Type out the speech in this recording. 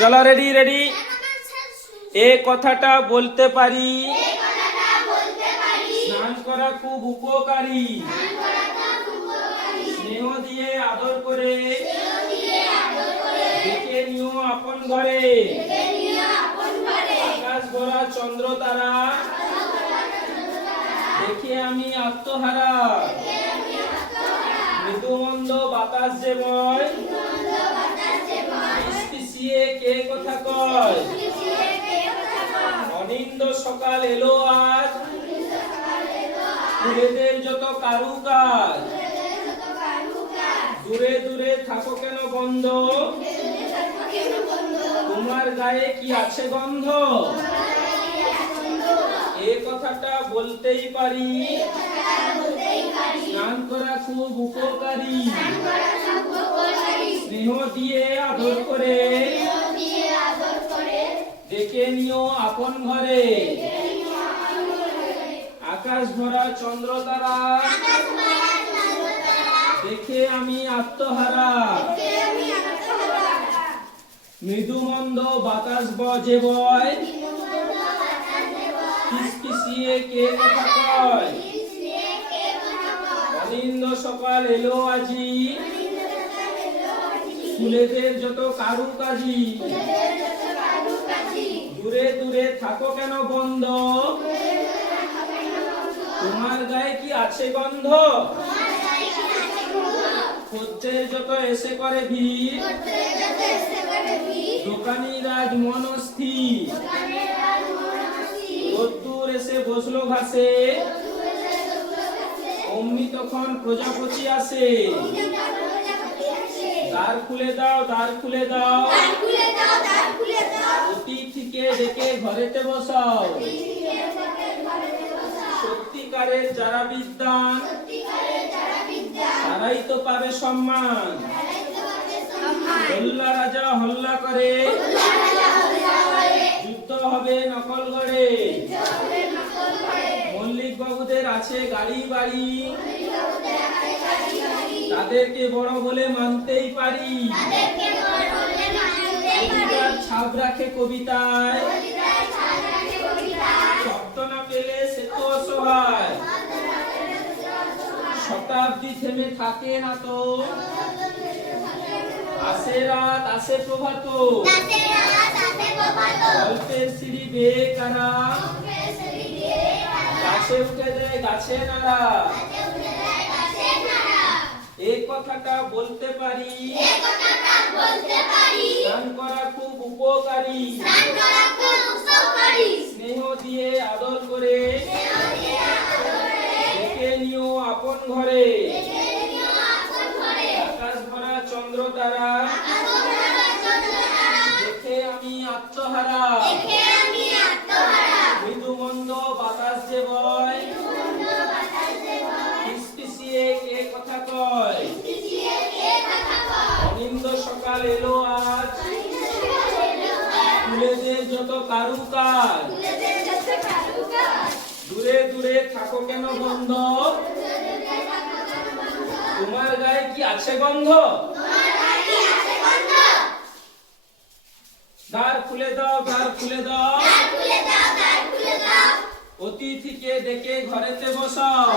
চলো ready ready. এ কথাটা বলতে পারি, স্নান করা খুব উপকারী, স্নেহ দিয়ে আদর করে ডেকে নিও আপন ঘরে। আকাশ ভরা চন্দ্র তারা দেখে আমি আত্মহারা, মৃদুমন্দ বাতাস যে বয় পিছিয়ে কে কথা কয়। অনিন্দ সকাল এলো আজ, ফুলেদের যত কারুকাজ, দূরে দূরে থাকো কেন বন্ধ, তোমার গায়ে কি আছে গন্ধ। এ কথাটা বলতেই পারি, স্নান করা খুব উপকারী, স্নেহ দিয়ে আদর করে ডেকে নিও আপন ঘরে। আকাশ ভরা চন্দ্র তারা দেখে আমি আত্মহারা, মৃদুমন্দ বাতাস বজে বয় পিছিয়ে কে কথা কয়। অনিন্দ সকাল এলো আজি, ফুলেদের যত কারুকাজি, দূরে দূরে থাকো কেন বন্ধ, তোমার গায়ে কি আছে গন্ধ। খদ্দের যত এসে করে ভিড়, দোকানি রাজ মনস্থির, রোদ্দুর এসে বসলো ঘাসে, অমনি তখন প্রজাপতি আসে। দ্বার খুলে দাও, দ্বার খুলে দাও, অতিথিকে ডেকে ঘরেতে বসাও। সত্যিকারের যারা বিদ্বান তারাই তো পাবে সম্মান। হল্লা রাজা হল্লা করে, যুদ্ধ হবে নকল গড়ে। মল্লিক বাবুদের আছে গাড়ি বাড়ি, তাদেরকে বড় বলে মানতেই পারি। কবিতার ছাপ রাখে কবিতায়, শব্দ না পেলে সে তো অসহায়। শতাব্দী থেমে থাকে না তো, আসে রাত আসে প্রভাত, গল্পের সিঁড়ি বেয়ে কারা গাছে উঠে দেয় গাছে নাড়া। এই কথাটা বলতে পারি, স্নান করা খুব উপকারী, স্নেহ দিয়ে আদর করে ডেকে নিও আপন ঘরে। আকাশ ভরা চন্দ্র তারা দেখে আমি আত্মহারা, মৃদুমন্দ বাতাস যে বয় পিছিয়ে কে কথা কয়। অনিন্দ সকাল এলো আজ, ফুলেদের যত কারুকাজ, দূরে দূরে থাকো কেন বন্ধ, তোমার গায়ে কি আছে গন্ধ। দ্বার খুলে দাও, দ্বার খুলে দাও, অতিথিকে ডেকে ঘরেতে বসাও।